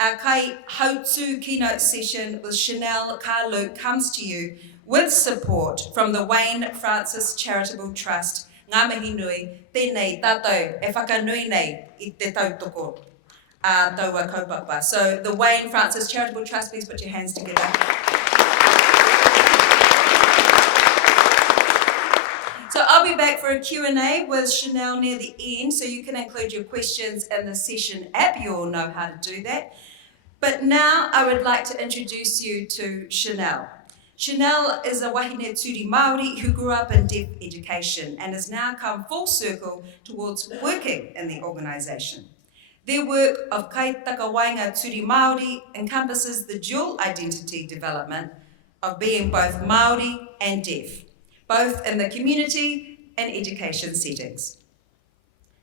Our Kaihautū keynote session with Cha'nel Kaa-Luke comes to you with support from the Wayne Francis Charitable Trust. Ngā mihi nui, tēnei tātou e whakanui nei I te tautoko a taua kaupapa. So the Wayne Francis Charitable Trust, please put your hands together. So I'll be back for a Q&A with Cha'nel near the end, so you can include your questions in the session app. You all know how to do that. But now I would like to introduce you to Cha'nel. Cha'nel is a wahine turi Māori who grew up in deaf education and has now come full circle towards working in the organisation. Their work of kaitakawainga turi Māori encompasses the dual identity development of being both Māori and deaf, both in the community and education settings.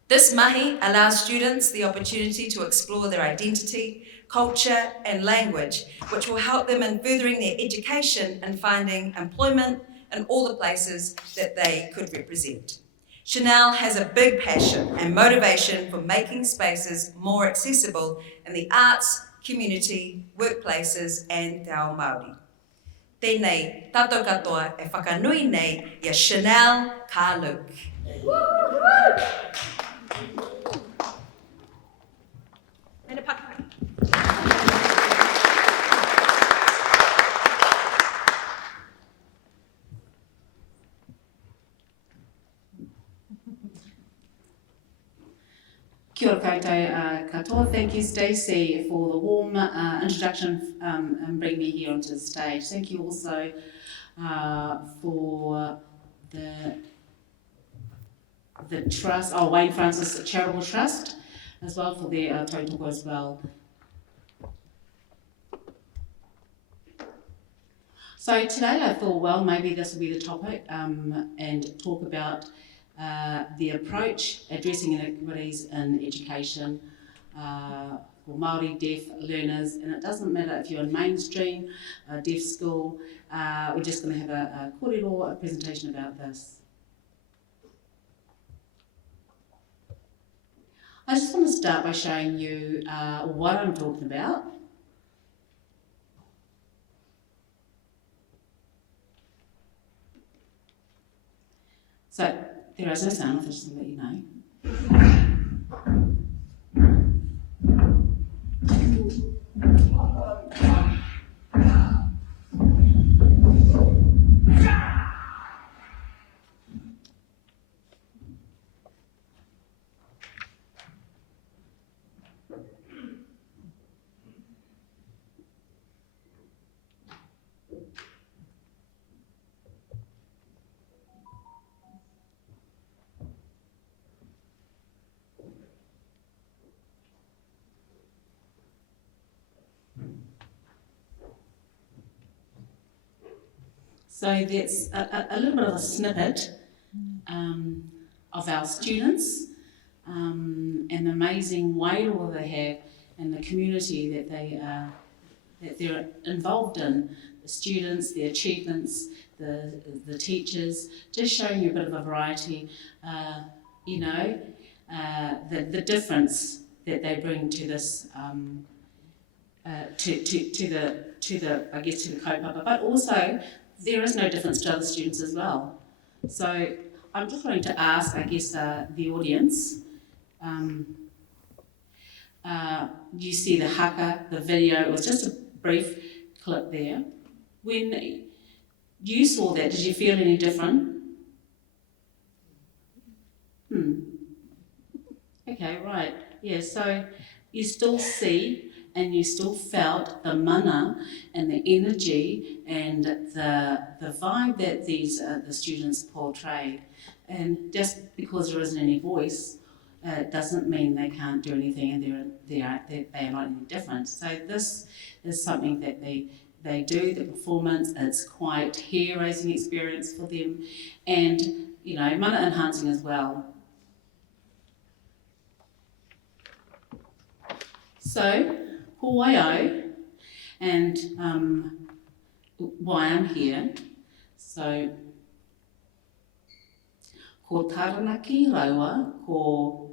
This mahi allows students the opportunity to explore their identity, culture and language, which will help them in furthering their education and finding employment in all the places that they could represent. Cha'nel has a big passion and motivation for making spaces more accessible in the arts, community, workplaces and te ao Māori. Tēnei, tātou katoa e whakanui nei I a Cha'nel Kaa-Luke. Mena Pākehā. Kia ora koutou katoa. Thank you, Stacey, for the warm introduction and bringing me here onto the stage. Thank you also for the trust, Wayne Francis Charitable Trust, as well for their tautoko as well. So today I thought, well, maybe this will be the topic and talk about the approach addressing inequities in education for Māori deaf learners, and it doesn't matter if you're in mainstream, deaf school, we're just going to have a kōrero, a presentation about this. I just want to start by showing you what I'm talking about. So, there is no sound, I'll just let you know. So that's a little bit of a snippet of our students and the amazing wairua they have and the community that they're involved in, the students, the achievements, the teachers, just showing you a bit of a variety, the difference that they bring to this, to the kaupapa, but also there is no difference to other students as well. So I'm just going to ask, I guess, the audience, you see the haka, the video, it was just a brief clip there. When you saw that, did you feel any different? Okay, right, yeah, so you still see and you still felt the mana and the energy and the vibe that these the students portrayed. And just because there isn't any voice doesn't mean they can't do anything and they are not any different. So this is something that they do, the performance, it's quite hair-raising experience for them and, you know, mana enhancing as well. So, ko waio, and why I'm here. So, ko taranaki raua, ko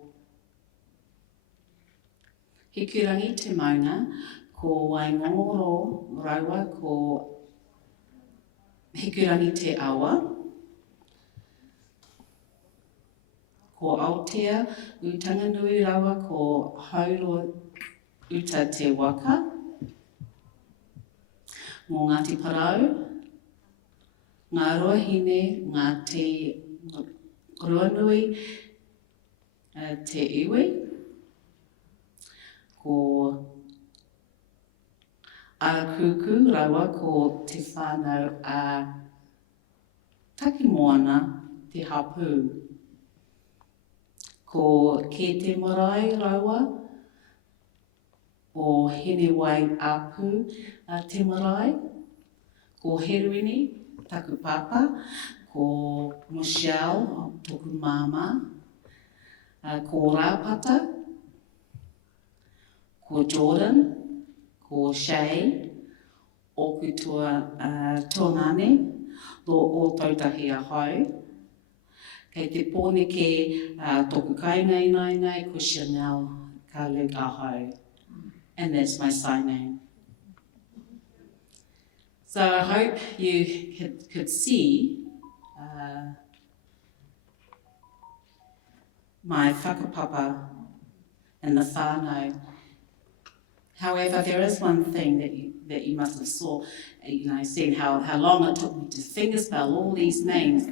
He kurangi te maunga, ko waingongoro raua, ko he kurangi te awa, ko Aotea utanganui raua, ko hauro uta te waka, mō Ngāti Parau, ngā ruahine, ngā te ruanui, te iwi, ko kuku raua, ko te whānau a taki moana, te hapū, ko ke te marae raua, o hene wai āpū te marae, ko heroini, taku papa, ko Michelle, toku māma, ko Rāpata, ko Jordan, ko Shay, o kutua tōngane, o tautahi a hau. Kei te pōneke toku kainga nei, ko Cha'nel Kaa-Luke a hau. And that's my sign name. So I hope you could see my whakapapa and the whānau. However, there is one thing that you must have saw, seen how long it took me to fingerspell all these names,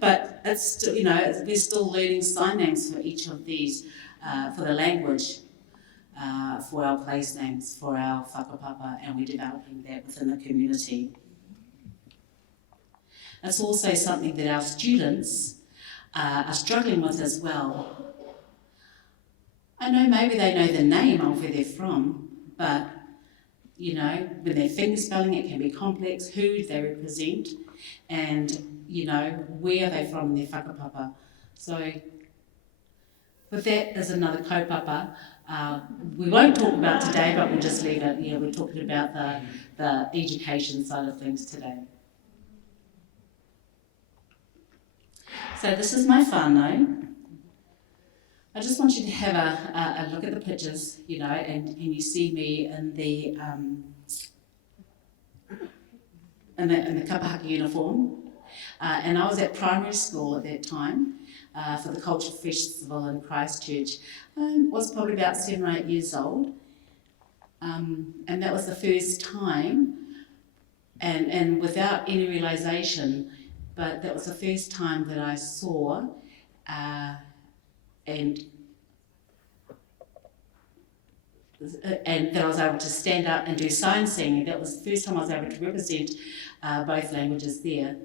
But it's still, we're still learning sign names for each of these, for the language. For our place names, for our whakapapa, and we're developing that within the community. It's also something that our students are struggling with as well. I know maybe they know the name of where they're from, but when they're fingerspelling, it can be complex, who they represent, and where are they from in their whakapapa. So, but that is another kaupapa. We won't talk about today, but we'll just leave it. Yeah, we're talking about the education side of things today. So this is my whānau. I just want you to have a look at the pictures, and you see me in the kapahaka uniform. And I was at primary school at that time. For the Culture Festival in Christchurch. Was probably about 7 or 8 years old, and that was the first time, and without any realisation, but that was the first time that I saw and that I was able to stand up and do sign singing. That was the first time I was able to represent both languages there.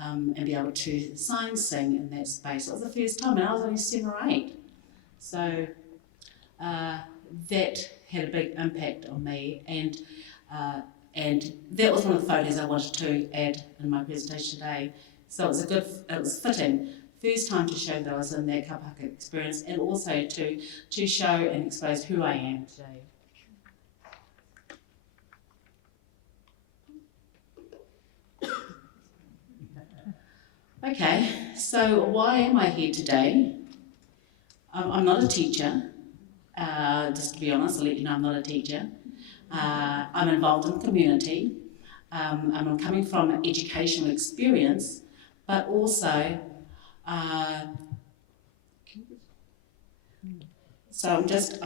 And be able to sign sing in that space. It was the first time, and I was only 7 or 8. So that had a big impact on me, and that was one of the photos I wanted to add in my presentation today. So it was fitting. First time to show that I was in that kapahaka experience, and also to show and expose who I am today. Okay, so why am I here today? I'm not a teacher, just to be honest, I'll let you know I'm not a teacher. I'm involved in the community. I'm coming from an educational experience, but also, so I'm just,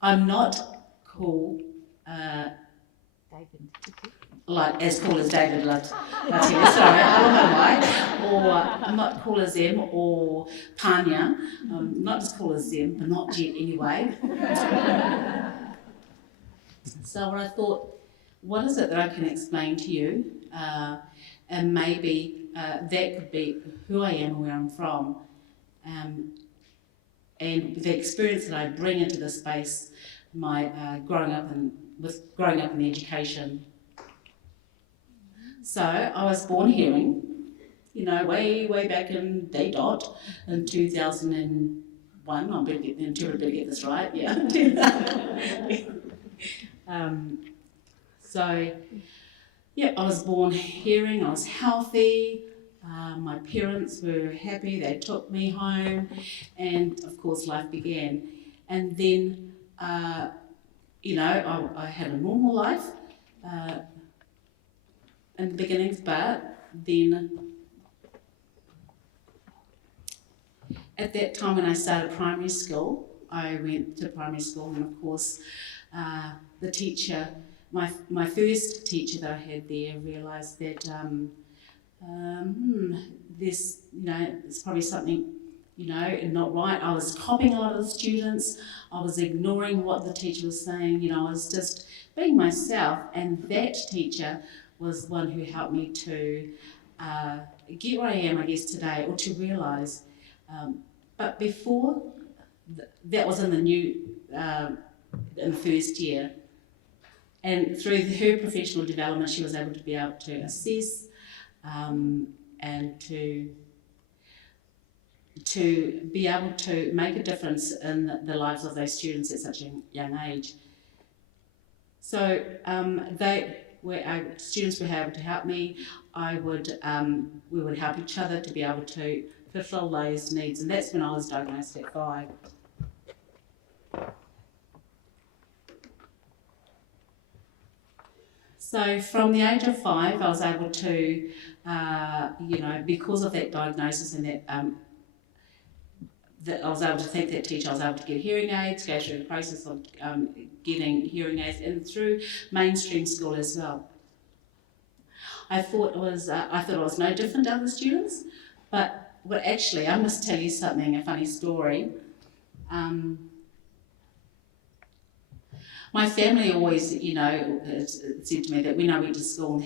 I'm not cool, like as cool as David Latila, sorry, I don't know why, or I'm not cool as them, or Pākehā, not as cool as them, but not yet anyway. So I thought, what is it that I can explain to you, and maybe that could be who I am and where I'm from, and the experience that I bring into this space, my growing up in education. So I was born hearing, way back in day dot in 2001. I better get this right, yeah. So yeah, I was born hearing. I was healthy. My parents were happy, they took me home, and of course life began. And then, you know, I had a normal life in the beginnings, but then at that time when I started primary school, I went to primary school, and of course the teacher, my first teacher that I had there, realised that this, you know, it's probably something, you know, not right. I was copying a lot of the students, I was ignoring what the teacher was saying, you know, I was just being myself, and that teacher was the one who helped me to get where I am, I guess, today, or to realise. But before, that was in the first year, and through her professional development, she was able to be able to assess and to be able to make a difference in the lives of those students at such a young age. So students were able to help me. We would help each other to be able to fulfil those needs, and that's when I was diagnosed at 5. So from the age of 5, I was able to, you know, because of that diagnosis and that I was able to thank that teacher, I was able to get hearing aids, go through the process of getting hearing aids, and through mainstream school as well. I thought it was no different to other students, but actually, I must tell you something, a funny story. My family always, you know, said to me that when I went to school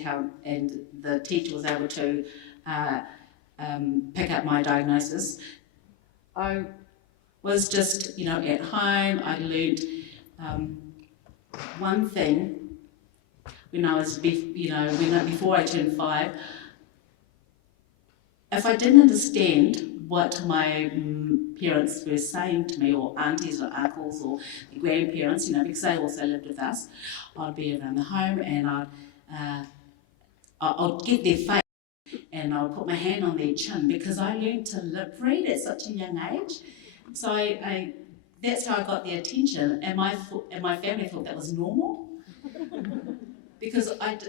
and the teacher was able to pick up my diagnosis, I was just, you know, at home. I learnt one thing when I was, before I turned 5. If I didn't understand what my parents were saying to me, or aunties or uncles or grandparents, you know, because they also lived with us, I'd be around the home and I'd get their face and I'll put my hand on their chin, because I learned to lip read at such a young age. So I that's how I got their attention, and my family thought that was normal because I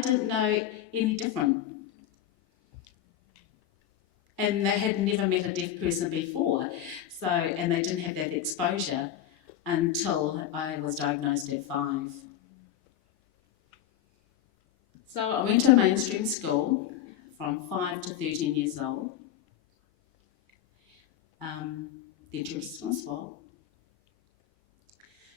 didn't know any different. And they had never met a deaf person before, and they didn't have that exposure until I was diagnosed at 5. So I went to mainstream school from 5 to 13 years old. The interest was well.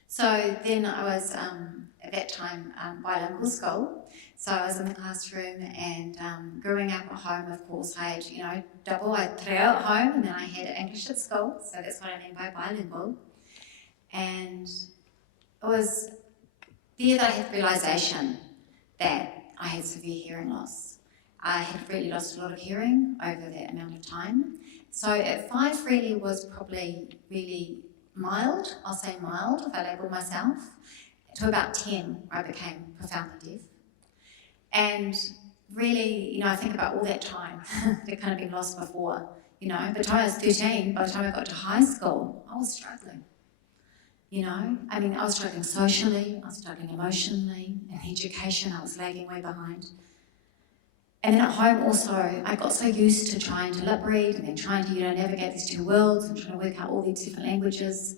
So then I was, at that time, bilingual school. So I was in the classroom, and growing up at home, of course, I had, you know, double. I had te reo at home, and then I had English at school. So that's what I mean by bilingual. And it was there that I had the realisation that I had severe hearing loss. I had really lost a lot of hearing over that amount of time. So at 5 really was probably really mild, I'll say mild if I label myself, to about 10 where I became profoundly deaf. And really, you know, I think about all that time that kind of been lost before, you know. By the time I was 13, by the time I got to high school, I was struggling. You know, I mean, I was struggling socially, I was struggling emotionally, in education I was lagging way behind. And then at home also, I got so used to trying to lip read and then trying to, you know, navigate these two worlds and trying to work out all these different languages.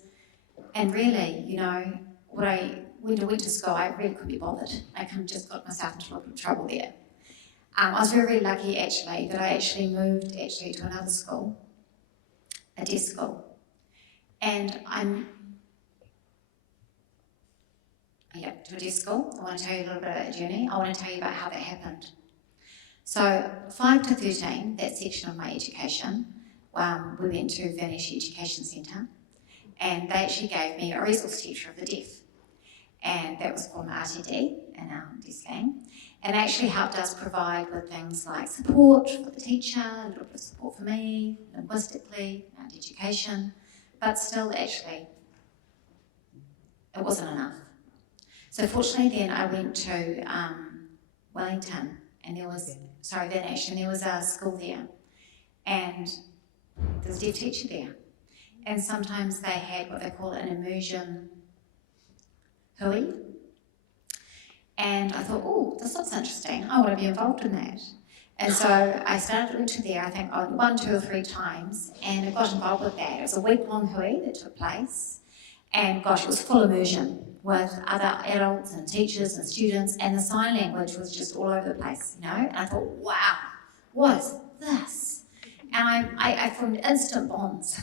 And really, you know, when I went to school, I really couldn't be bothered. I kind of just got myself into a little bit of trouble there. I was very, very lucky actually that I actually moved to another school, a deaf school. And to a deaf school. I want to tell you a little bit about that journey. I want to tell you about how that happened. So 5 to 13, that section of my education, we went to Vanish Education Centre, and they actually gave me a resource teacher of the deaf. And that was called an RTD in our deaf slang. And they actually helped us provide with things like support for the teacher, a little bit of support for me, linguistically, around education, but still actually, it wasn't enough. So fortunately then I went to Wellington, and there was Nation, there was a school there, and there was a deaf teacher there. And sometimes they had what they call an immersion hui. And I thought, oh, this looks interesting. I want to be involved in that. And so I started to there, I think, 1, 2 or 3 times, and I got involved with that. It was a week-long hui that took place, and gosh, it was full immersion with other adults and teachers and students, and the sign language was just all over the place, you know? And I thought, wow, what is this? And I formed instant bonds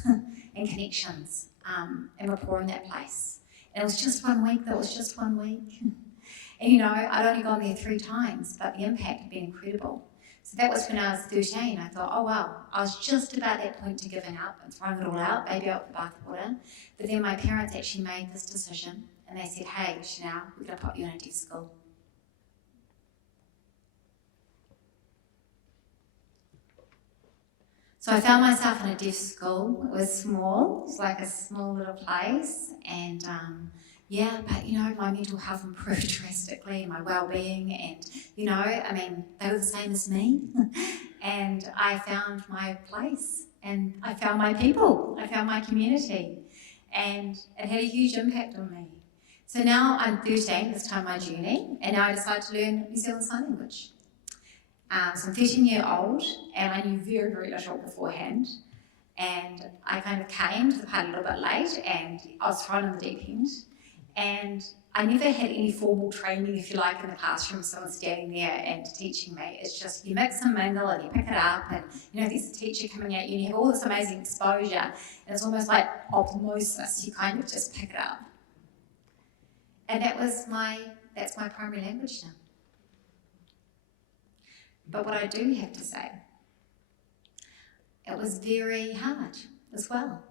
and connections and rapport in that place. And it was just 1 week, that was just 1 week. And you know, I'd only gone there 3 times, but the impact had been incredible. So that was when I was 13. I thought, oh wow, I was just about that point to giving up and throwing it all out, baby out the bathwater. But then my parents actually made this decision, and they said, hey, Cha'nel, we're going to put you in a deaf school. So I found myself in a deaf school. It was small, it was like a small little place, and yeah, but you know, my mental health improved drastically, my well-being, and you know, I mean, they were the same as me, and I found my place, and I found my people, I found my community, and it had a huge impact on me. So now I'm 13, this time my journey, and now I decided to learn New Zealand Sign Language. So I'm 13-year-old, and I knew very, very little beforehand, and I kind of came to the party a little bit late, and I was thrown in the deep end. And I never had any formal training, if you like, in the classroom, someone standing there and teaching me. It's just you mix and mingle and you pick it up, and you know, there's a teacher coming at you and you have all this amazing exposure, and it's almost like osmosis, you kind of just pick it up. And that's my primary language now. But what I do have to say, it was very hard as well.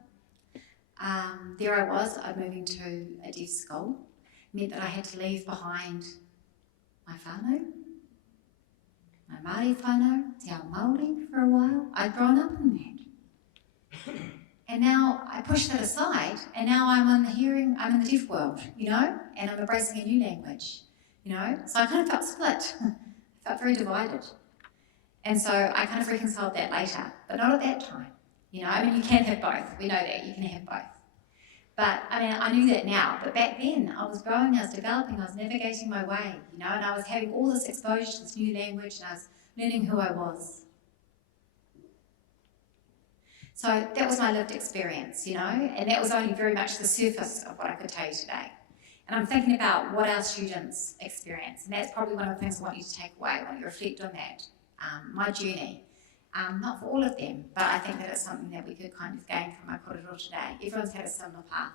There I was, I'd moving to a deaf school, meant that I had to leave behind my whānau, my Māori whānau, te ao Māori for a while. I'd grown up in that. And now I pushed that aside, and now I'm in the deaf world, you know, and I'm embracing a new language, you know. So I kind of felt split, I felt very divided. And so I kind of reconciled that later, but not at that time. You know, I mean, you can have both. We know that, you can have both. But, I mean, I knew that now. But back then, I was growing, I was developing, I was navigating my way, you know, and I was having all this exposure to this new language, and I was learning who I was. So that was my lived experience, you know, and that was only very much the surface of what I could tell you today. And I'm thinking about what our students experience, and that's probably one of the things I want you to take away, I want you to reflect on that, my journey. Not for all of them, but I think that it's something that we could kind of gain from our korero today. Everyone's had a similar path.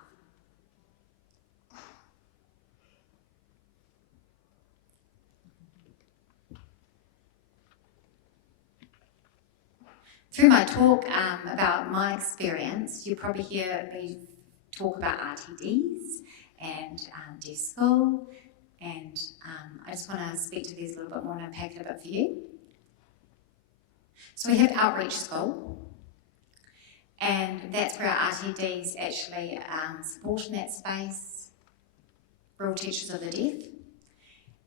Through my talk about my experience, you'll probably hear me talk about RTDs and deaf school, and I just want to speak to these a little bit more and unpack it a bit for you. So we have outreach school, and that's where our RTDs actually support in that space, rural teachers of the deaf.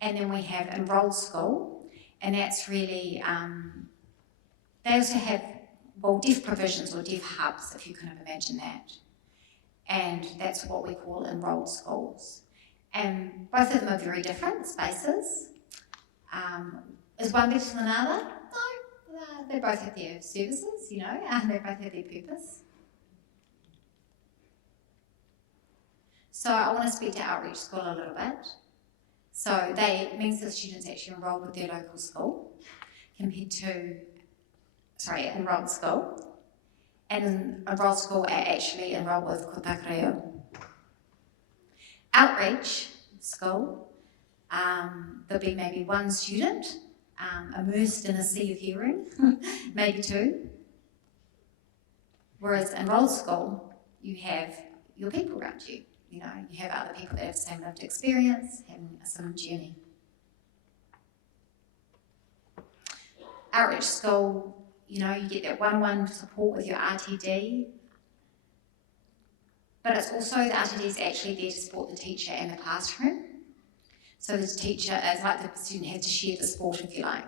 And then we have enrolled school, and that's really, they also have, well, deaf provisions or deaf hubs, if you can imagine that. And that's what we call enrolled schools. And both of them are very different spaces. Is one better than another? No. They both have their services, you know, and they both have their purpose. So I want to speak to outreach school a little bit. So it means that students actually enroll with their local school compared to, enrolled school. And in enrolled school, actually enroll with kura. Outreach school, there'll be maybe one student immersed in a sea of hearing, maybe 2. Whereas enrolled school, you have your people around you. You know, you have other people that have the same lived experience, having a similar journey. Outreach school, you know, you get that one-on-one support with your RTD, but it's also the RTD is actually there to support the teacher in the classroom. So the teacher is like the student has to share the support, if you like.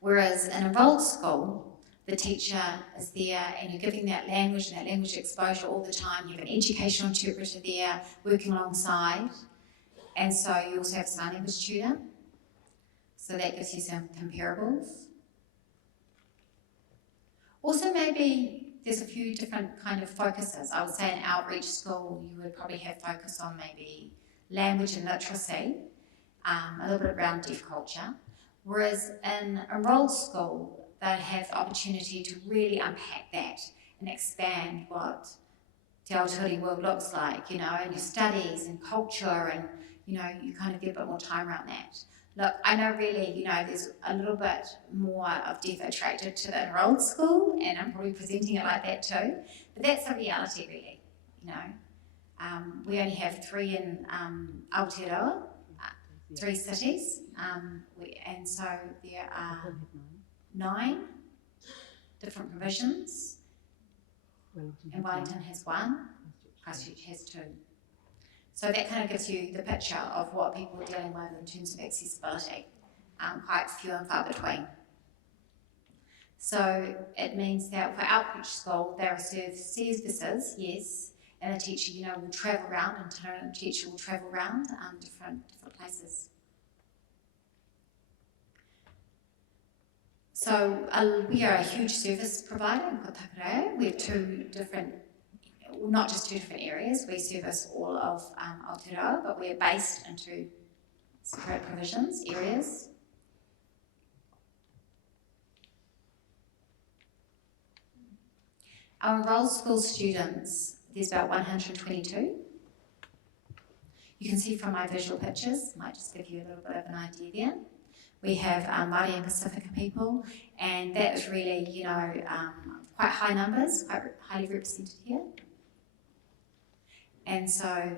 Whereas in a enrolled school, the teacher is there and you're giving that language and that language exposure all the time. You have an educational interpreter there working alongside. And so you also have a sign language tutor. So that gives you some comparables. Also maybe there's a few different kind of focuses. I would say in outreach school, you would probably have focus on maybe language and literacy, a little bit around deaf culture. Whereas in enrolled school, they'd have the opportunity to really unpack that and expand what the Aotearoa world looks like, and your studies and culture, and, you kind of get a bit more time around that. Look, I know really, there's a little bit more of deaf attracted to the enrolled school, and I'm probably presenting it like that too, but that's the reality really, We only have 3 in Aotearoa, 3 cities, and so there are 9 different provisions, and Wellington has 1, Christchurch has 2. So that kind of gives you the picture of what people are dealing with in terms of accessibility, quite few and far between. So it means that for outreach school, there are services, yes, and the teacher, will travel around, and the teacher will travel around different places. So we are a huge service provider in Pākehā. We have 2 different, not just 2 different areas, we service all of Aotearoa, but we are based in 2 separate provisions, areas. Our enrolled school students, there's about 122. You can see from my visual pictures, might just give you a little bit of an idea there. We have Māori and Pacifica people, and that is really, quite high numbers, quite highly represented here. And so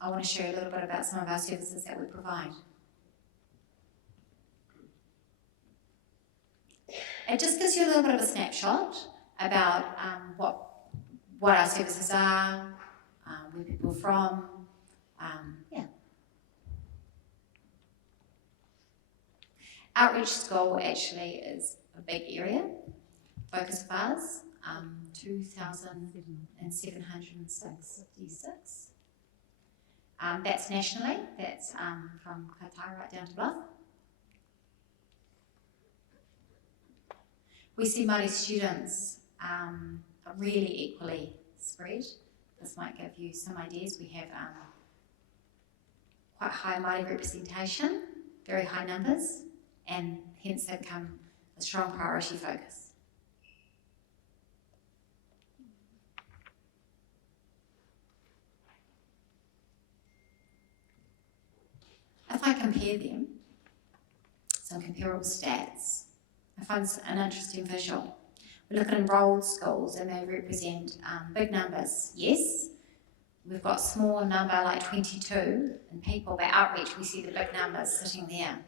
I want to share a little bit about some of our services that we provide. It just gives you a little bit of a snapshot about what our services are, where people are from, Outreach school actually is a big area, focus of ours, 2,766. That's nationally, that's from Kaihautū right down to Bluff. We see Māori students are really equally spread. This might give you some ideas. We have quite high Māori representation, very high numbers, and hence they become a strong priority focus. If I compare them, some comparable stats, I find this an interesting visual. We look at enrolled schools and they represent big numbers. Yes, we've got a small number like 22 in people, but outreach we see the big numbers sitting there.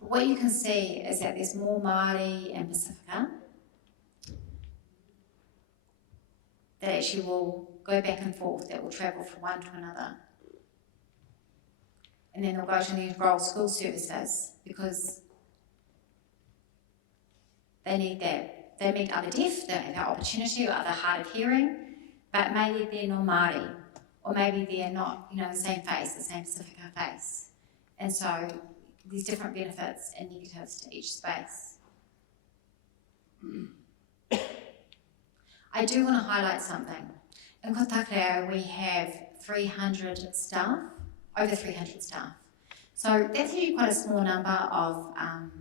But what you can see is that there's more Māori and Pacifica that actually will go back and forth, that will travel from one to another. And then they'll go to the enrolled school services because they need that. They meet other deaf, they have that opportunity, or other hard of hearing, but maybe they're not Māori, or maybe they're not, the same face, the same Pacifica face. And so there's different benefits and negatives to each space. I do want to highlight something. In Kaihautū we have 300 staff, over 300 staff. So that's actually quite a small number of,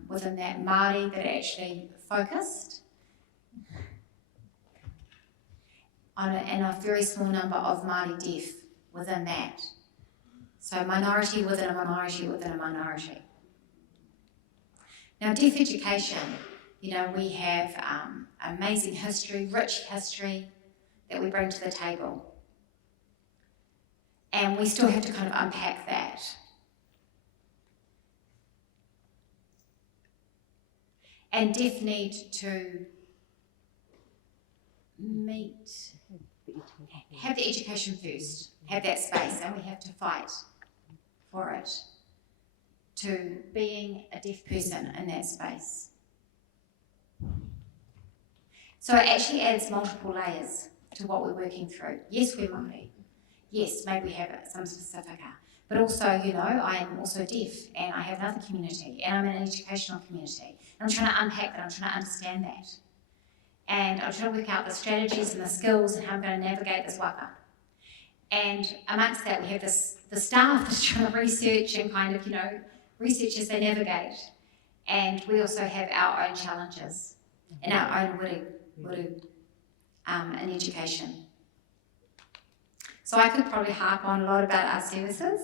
within that Māori that are actually focused, and a very small number of Māori deaf within that. So minority within a minority within a minority. Now deaf education, we have amazing history, rich history that we bring to the table. And we still have to kind of unpack that. And deaf need to have the education first, have that space, and we have to fight for it. to being a deaf person in that space. So it actually adds multiple layers to what we're working through. Yes, we're Māori. Yes, maybe we have some specifica. But also, you know, I am also deaf and I have another community and I'm in an educational community. And I'm trying to unpack that, I'm trying to understand that. And I'm trying to work out the strategies and the skills and how I'm going to navigate this waka. And amongst that, we have the staff that's trying to research and kind of, you know, research as they navigate. And we also have our own challenges and our own wuru in education. So I could probably harp on a lot about our services,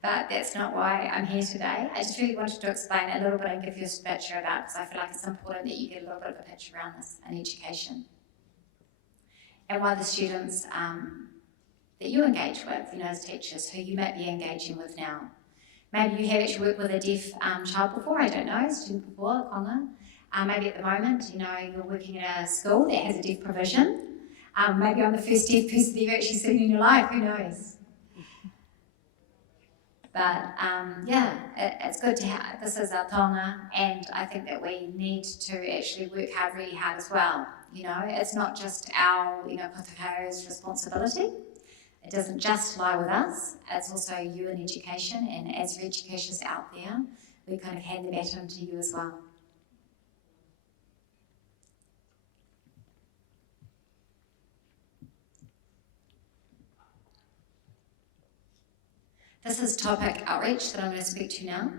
but that's not why I'm here today. I just really wanted to explain a little bit and give you a picture about it, because I feel like it's important that you get a little bit of a picture around this in education. And why the students that you engage with, you know, as teachers, who you might be engaging with now. Maybe you have actually worked with a deaf child before, I don't know, student before, Konga. Maybe at the moment, you know, you're working at a school that has a deaf provision. Maybe I'm the first deaf person that you've actually seen in your life, who knows? But yeah, it's good to have, this is our taonga, and I think that we need to actually work hard, really hard as well. You know, it's not just our, you know, Pākehā's responsibility. It doesn't just lie with us, it's also you in education, and as educators out there, we kind of hand the baton to you as well. This is topic outreach that I'm going to speak to now.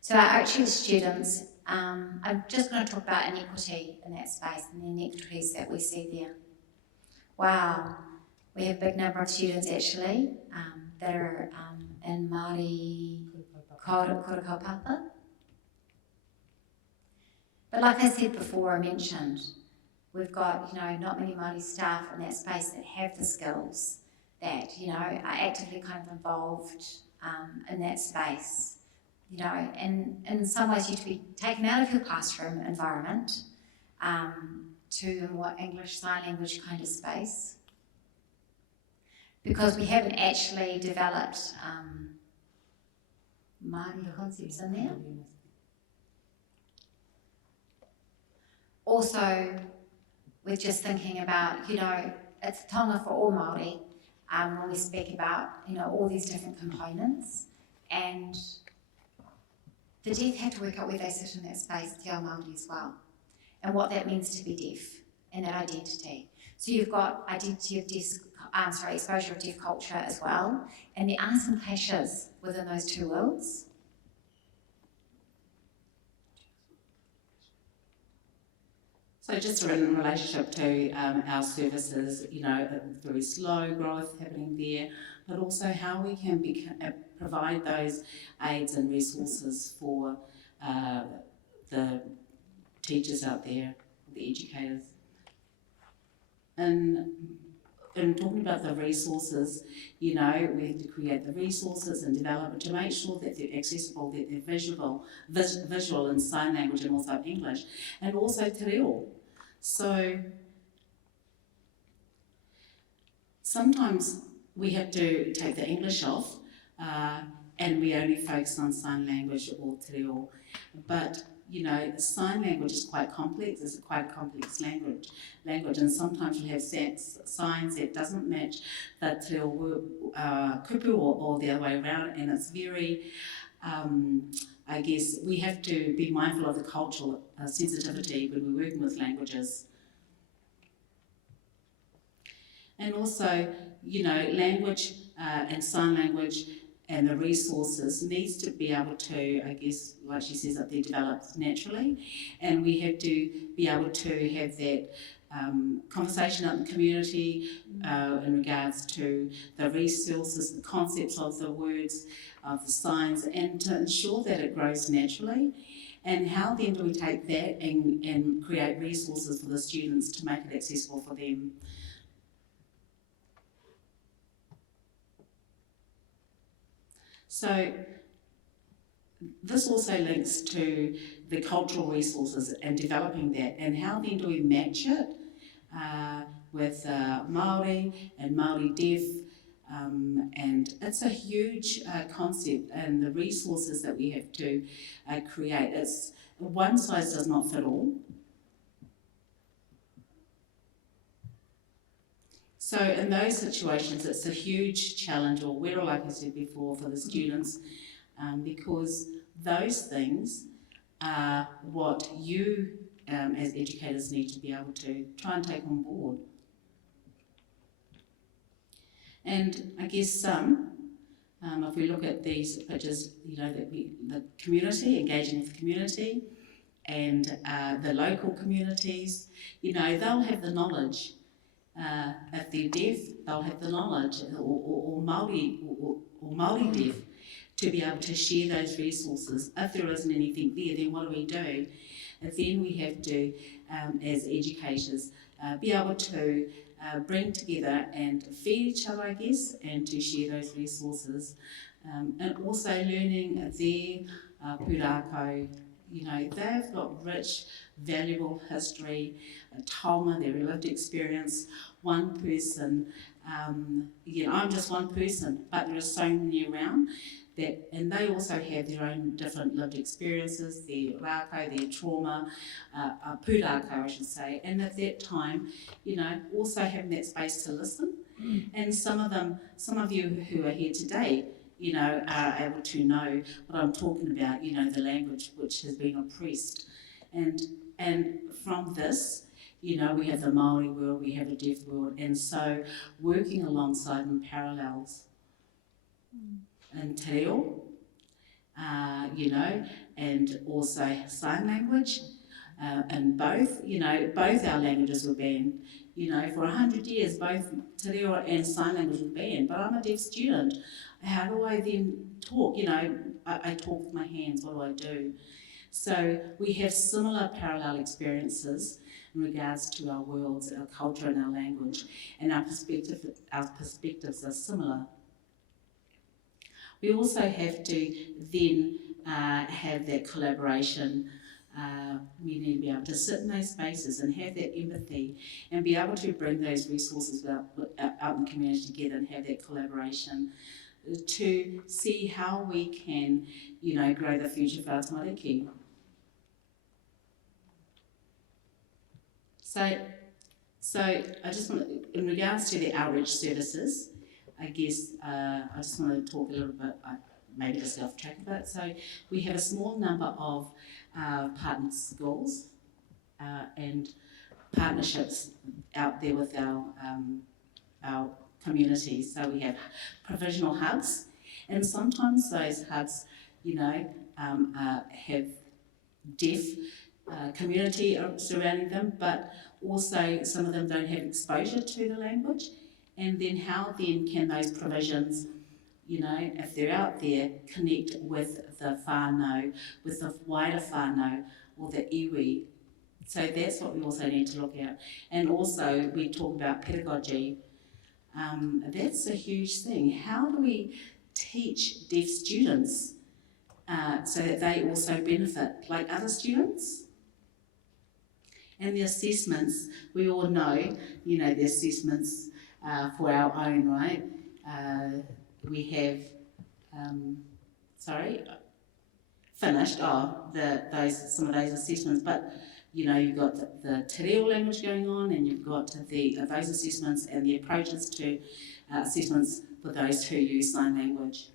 So our outreach students, I'm just going to talk about inequity in that space and the inequities that we see there. Wow, we have a big number of students actually that are in Māori kura kaupapa. But like I said before, I mentioned, we've got, you know, not many Māori staff in that space that have the skills that, you know, are actively kind of involved in that space. You know, and in some ways you have to be taken out of your classroom environment to a more English sign language kind of space, because we haven't actually developed Māori concepts in there. Also, we're just thinking about, you know, it's taonga for all Māori when we speak about, you know, all these different components, and the deaf have to work out where they sit in that space, te ao Māori as well, and what that means to be deaf and their identity. So you've got identity of deaf, exposure of deaf culture as well, and there are some clashes within those two worlds. So just in relationship to our services, you know, very slow growth happening there, but also how we can provide those aids and resources for the teachers out there, the educators. And in talking about the resources, you know, we have to create the resources and develop it to make sure that they're accessible, that they're visual in sign language and also English, and also te reo. So sometimes we have to take the English off and we only focus on sign language or te reo. But you know, sign language is quite complex. It's quite a complex language, and sometimes we have signs that doesn't match the te reo kupu or the other way around, and it's very, I guess, we have to be mindful of the cultural sensitivity when we're working with languages. And also, you know, language and sign language and the resources needs to be able to, I guess, like she says up there, develop naturally, and we have to be able to have that conversation out in the community in regards to the resources, the concepts of the words, of the signs, and to ensure that it grows naturally. And how then do we take that and create resources for the students to make it accessible for them? So this also links to the cultural resources and developing that, and how then do we match it with Māori and Māori Deaf And it's a huge concept, and the resources that we have to create. It's one size does not fit all. So in those situations, it's a huge challenge, or hurdle, like I said before, for the students, because those things are what you, as educators, need to be able to try and take on board. And I guess if we look at these pictures, you know, the community, engaging with the community, and the local communities, you know, they'll have the knowledge. If they're deaf, they'll have the knowledge, or Māori Deaf, to be able to share those resources. If there isn't anything there, then what do? And then we have to, as educators, be able to bring together and feed each other, I guess, and to share those resources. And also learning their pūrākau. You know, they've got rich, valuable history, tauma, their lived experience. One person, you know, I'm just one person, but there are so many around that, and they also have their own different lived experiences, their rākau, their trauma, pūrākau, I should say, and at that time, you know, also having that space to listen. And some of you who are here today, you know, are able to know what I'm talking about, you know, the language which has been oppressed. And from this, you know, we have the Māori world, we have a deaf world, and so working alongside in parallels. And te reo, you know, and also sign language, and both, you know, both our languages were banned. You know, for 100 years, both te reo and sign language were banned, but I'm a deaf student. How do I then talk? You know, I talk with my hands, what do? So we have similar parallel experiences in regards to our worlds, our culture and our language, and our perspectives are similar. We also have to then have that collaboration. We need to be able to sit in those spaces and have that empathy and be able to bring those resources out in the community together and have that collaboration to see how we can, you know, grow the future for our tamariki. So I just want to, in regards to the outreach services, I guess I just want to talk a little bit, maybe just off track a bit. So we have a small number of partner schools and partnerships out there with our communities. So we have provisional hubs, and sometimes those hubs, you know, have deaf community surrounding them, but also some of them don't have exposure to the language. And then how then can those provisions, you know, if they're out there, connect with the whānau, with the wider whānau, or the iwi. So that's what we also need to look at. And also we talk about pedagogy. That's a huge thing. How do we teach deaf students so that they also benefit like other students? And the assessments, we all know, you know, the assessments for our own, right? We have, finished some of those assessments, but you know, you've got the te reo language going on, and you've got those assessments and the approaches to assessments for those who use sign language.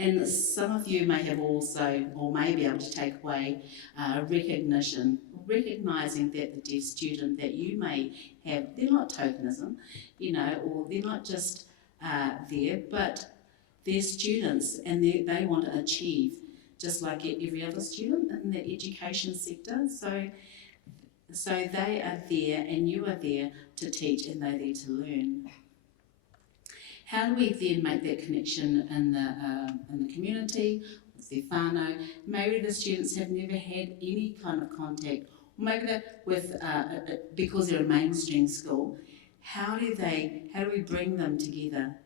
And some of you may have also, or may be able to take away recognition, recognising that the deaf student that you may have, they're not tokenism, you know, or they're not just there, but they're students and they want to achieve, just like every other student in the education sector. So they are there and you are there to teach and they're there to learn. How do we then make that connection in the community, with their whānau? Maybe the students have never had any kind of contact, or maybe they're because they're a mainstream school. How do we bring them together?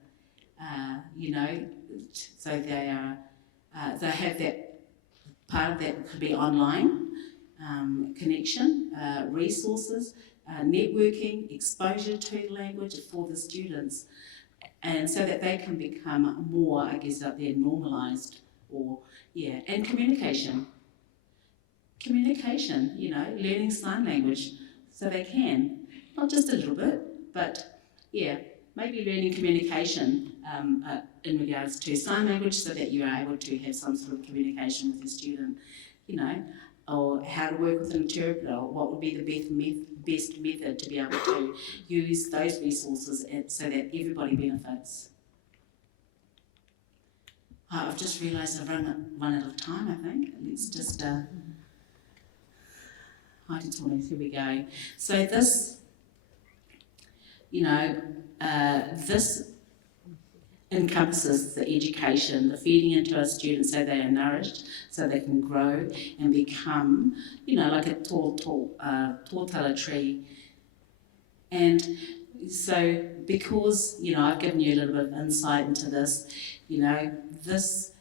You know, so they have that part of that could be online. connection, resources, networking, exposure to the language for the students, and so that they can become more, I guess, out there normalised, and communication, learning sign language, so they can, not just a little bit, but maybe learning communication in regards to sign language, so that you are able to have some sort of communication with your student, or how to work with an interpreter, or what would be the best method to be able to use those resources so that everybody benefits. I've just realised I've run out of time, I think. Let's just... here we go. So this, this encompasses the education, the feeding into our students so they are nourished, so they can grow and become, like a tall tree. And so because, I've given you a little bit of insight into this, this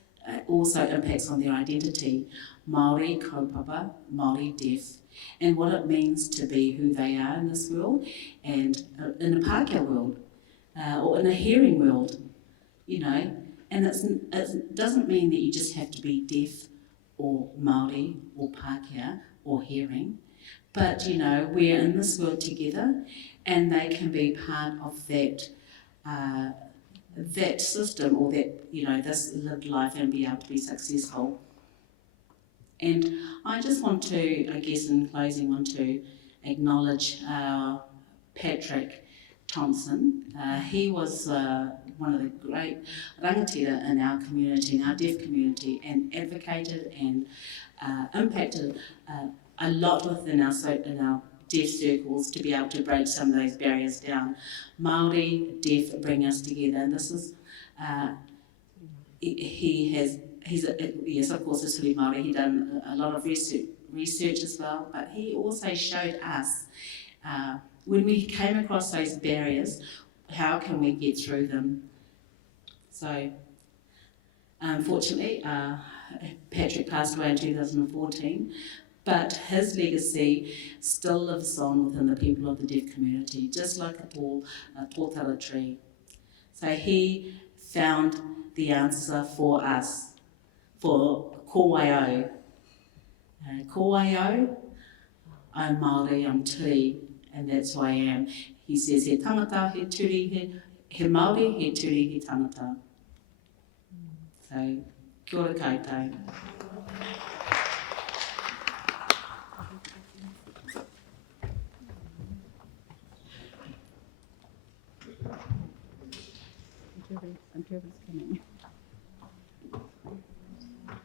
also impacts on their identity. Māori kaupapa, Māori Deaf, and what it means to be who they are in this world, and in the Pākehā world, or in a hearing world. And it doesn't mean that you just have to be deaf or Māori or Pākehā or hearing, but we're in this world together, and they can be part of that that system, or that this lived life, and be able to be successful. And I just want to, I guess in closing, acknowledge Patrick Thompson. He was one of the great rangatira in our community, in our deaf community, and advocated and impacted a lot within our deaf circles to be able to break some of those barriers down. Māori Deaf bring us together, and this is, yes, of course, a Suri Māori. He done a lot of research as well, but he also showed us when we came across those barriers, how can we get through them? So, unfortunately, Patrick passed away in 2014, but his legacy still lives on within the people of the deaf community, just like a tall tree. So he found the answer for us, for kōwaio. Kōwaio, I'm Māori, I'm turi, and that's who I am. He says, he tangata, he turi, he Māori, he turi, he tangata. So, kia ora koutou.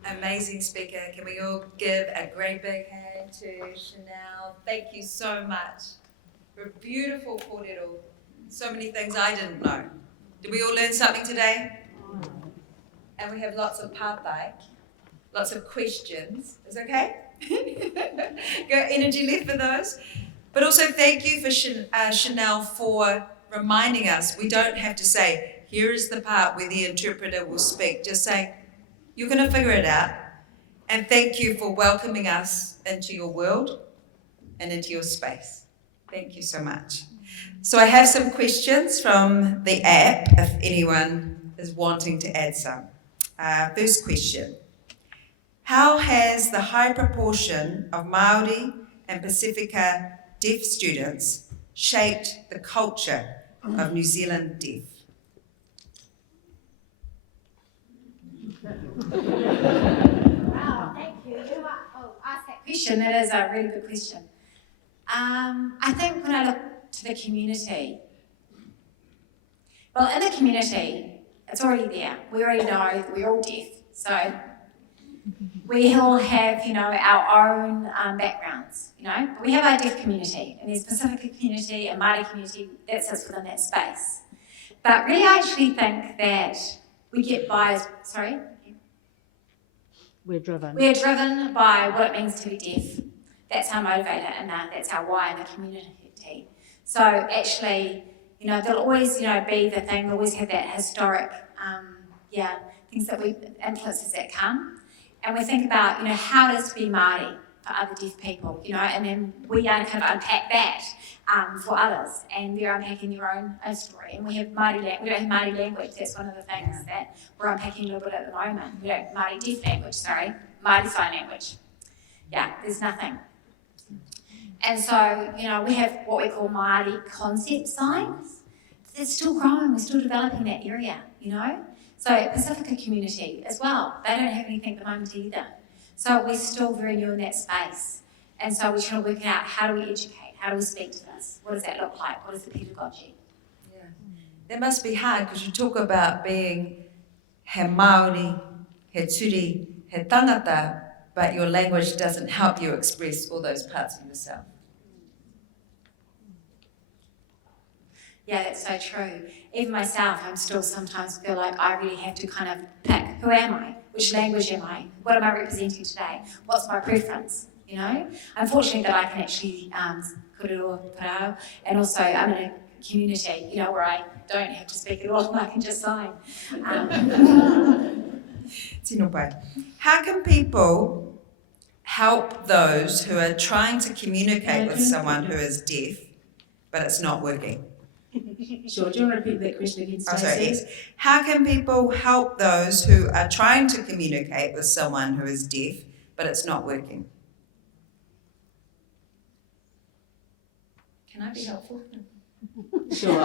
Amazing speaker. Can we all give a great big hand to Cha'nel? Thank you so much for a beautiful kōrero. So many things I didn't know. Did we all learn something today? And we have lots of pātai, lots of questions. Is okay? Got energy left for those. But also thank you for Cha'nel for reminding us we don't have to say, here is the part where the interpreter will speak. Just say, you're going to figure it out. And thank you for welcoming us into your world and into your space. Thank you so much. So I have some questions from the app, if anyone is wanting to add some. First question. How has the high proportion of Māori and Pacifica deaf students shaped the culture of New Zealand deaf? Wow, thank you. Ask that question. That is a really good question. I think when I look to the community, well, in the community, it's already there. We already know that we're all deaf. So we all have, our own backgrounds, But we have our deaf community, and there's Pacific community and Māori community that sits within that space. But really, I actually think that we get biased. Sorry? We're driven by what it means to be deaf. That's our motivator, and that's our why in the community. So actually, there'll always, be the thing. We always have that historic, things that influences that come. And we think about, how it is to be Māori. for other deaf people, you know, and then we kind of unpack that for others, and they're unpacking their own story. And we have Māori we don't have Māori language. That's one of the things that we're unpacking a little bit at the moment. We don't have Māori Deaf language, Māori Sign Language. Yeah, there's nothing. And so, you know, we have what we call Māori concept signs. It's still growing, we're still developing that area, you know. So Pacifica community as well, they don't have anything at the moment either. So we're still very new in that space. And so we're trying to work out, how do we educate? How do we speak to this? What does that look like? What is the pedagogy? Yeah. That must be hard because you talk about being he Māori, he turi, he tangata, but your language doesn't help you express all those parts of yourself. Yeah, that's so true. Even myself, I'm still sometimes feel like I really have to kind of pick, who am I? Which language am I? What am I representing today? What's my preference? You know? I'm fortunate that I can actually kura, parao, and also I'm in a community, you know, where I don't have to speak at all, I can just sign. Tino pai. How can people help those who are trying to communicate with someone who is deaf, but it's not working? Sure, do you want to repeat that question again, Stacey? Oh, sorry, yes. How can people help those who are trying to communicate with someone who is deaf, but it's not working? Can I be helpful? Sure,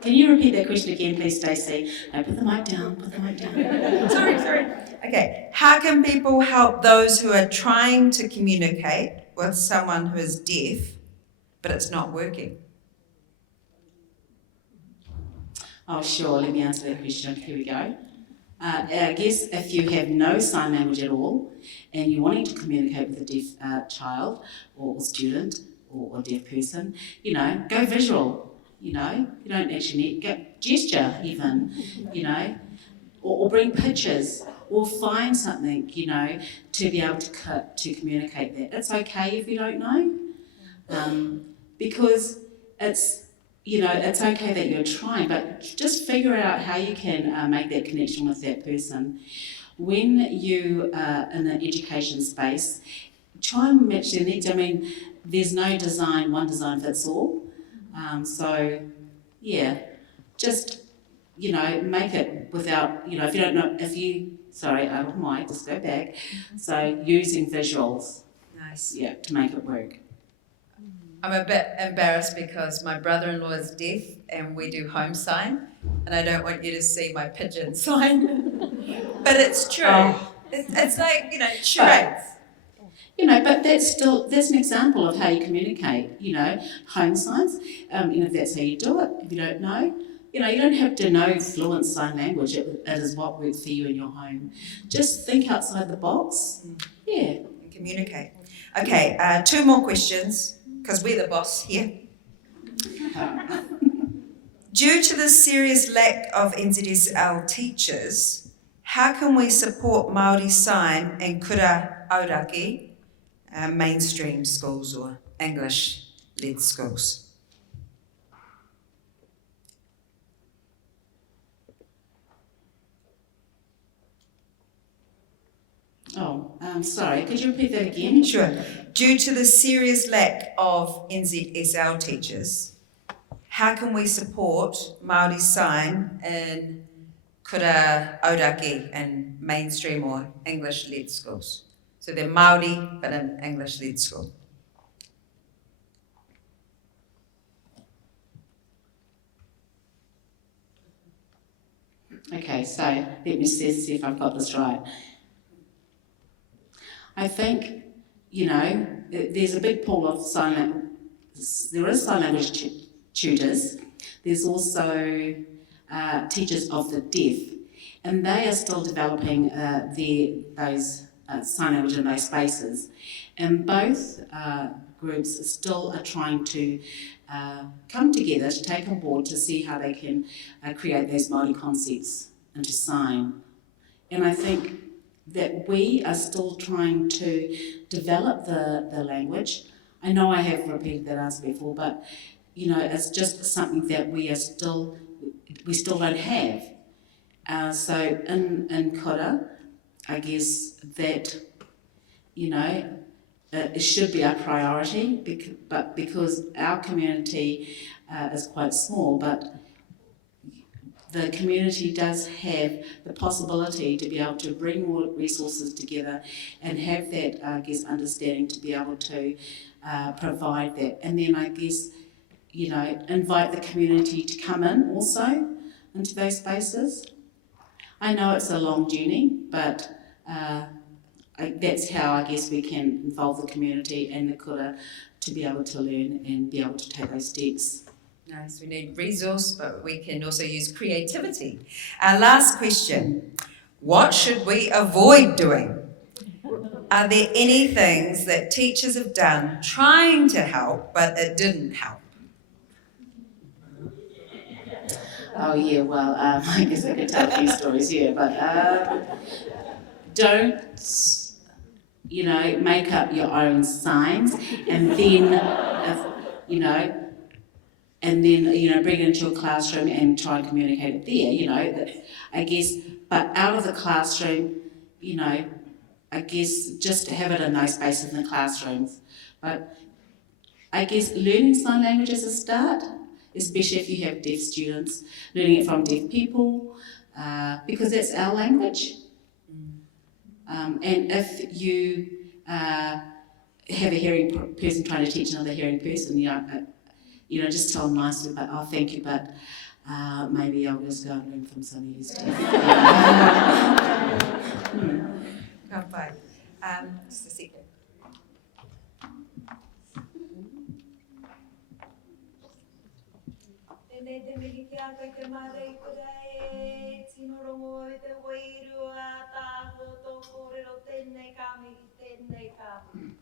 can you repeat that question again, please, Stacey? No, put the mic down, Sorry. Okay, how can people help those who are trying to communicate with someone who is deaf, but it's not working? Oh, sure, let me answer that question. Here we go. I guess if you have no sign language at all and you're wanting to communicate with a deaf child or student or deaf person, you know, go visual, you know. You don't actually need, go gesture even, you know, or bring pictures or find something, you know, to be able to communicate that. It's okay if you don't know, because it's, you know, it's okay that you're trying, but just figure out how you can make that connection with that person. When you are in an education space, try and match their needs. I mean, there's no one design fits all. So, yeah, just, you know, make it without, you know, if you don't know, I might just go back. So, using visuals. Nice. Yeah, to make it work. I'm a bit embarrassed because my brother-in-law is deaf and we do home sign, and I don't want you to see my pigeon sign. But it's true. Oh. It's like, you know, charades. You know, but that's an example of how you communicate, you know, home signs, you know, if that's how you do it. If you don't know, you know, you don't have to know fluent sign language. It is what works for you in your home. Just think outside the box. Yeah. And communicate. Okay, 2 more questions, because we're the boss here. Due to the serious lack of NZSL teachers, how can we support Māori sign and kura auraki, mainstream schools or English-led schools? Oh, sorry, could you repeat that again? Sure. Due to the serious lack of NZSL teachers, how can we support Māori sign in kura auraki and mainstream or English-led schools? So they're Māori, but in English-led school. Okay, so let me see if I've got this right. I think, you know, there's a big pool of there is sign language tutors. There's also teachers of the deaf, and they are still developing those sign language in those spaces. And both groups still are trying to come together to take on board to see how they can create those Māori concepts into sign. And I think that we are still trying to develop the language. I know I have repeated that answer before, but you know, it's just something that we still don't have. So in kura, I guess that, it should be a priority, but because our community is quite small, but the community does have the possibility to be able to bring more resources together and have that, understanding to be able to provide that. And then invite the community to come in also into those spaces. I know it's a long journey, but that's how we can involve the community and the kura to be able to learn and be able to take those steps. Nice, we need resource, but we can also use creativity. Our last question, what should we avoid doing? Are there any things that teachers have done trying to help, but it didn't help? Oh yeah, well, I guess I could tell a few stories here, but don't, make up your own signs and then, bring it into your classroom and try and communicate it there, but out of the classroom, just to have it in those spaces in the classrooms. But learning sign language as a start, especially if you have deaf students, learning it from deaf people, because that's our language. And if you have a hearing person trying to teach another hearing person, just tell them nicely, but thank you, but maybe I'll just go and learn from somebody who's deaf. Kapai. Just a second. Tēnei te mihi ki a koe te mārei kura e tino rongo e te wairua tātou tō kōrero tēnei kā mihi, tēnei kā mihi.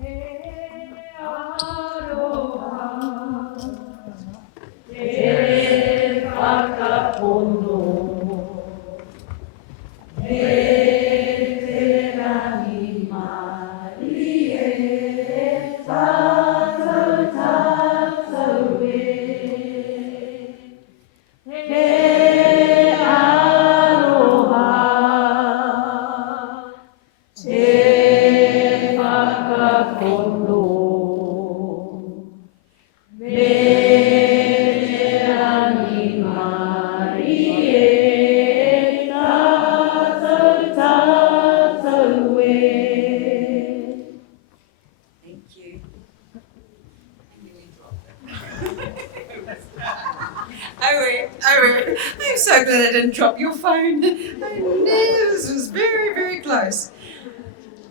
He aroha, he whakapono, he te rangi mari e tātou tātou e. He aroha, he whakapono, me te rangi mari e tātou tātou e. Thank you. I'm so glad I didn't drop your phone. This was very, very close.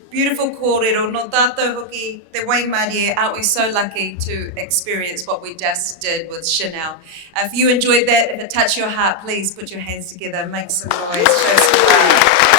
Beautiful kōrero, no tātou hoki, te waimarie, aren't we so lucky to experience what we just did with Cha'nel? If you enjoyed that, if it touched your heart, please put your hands together, make some noise, show some love.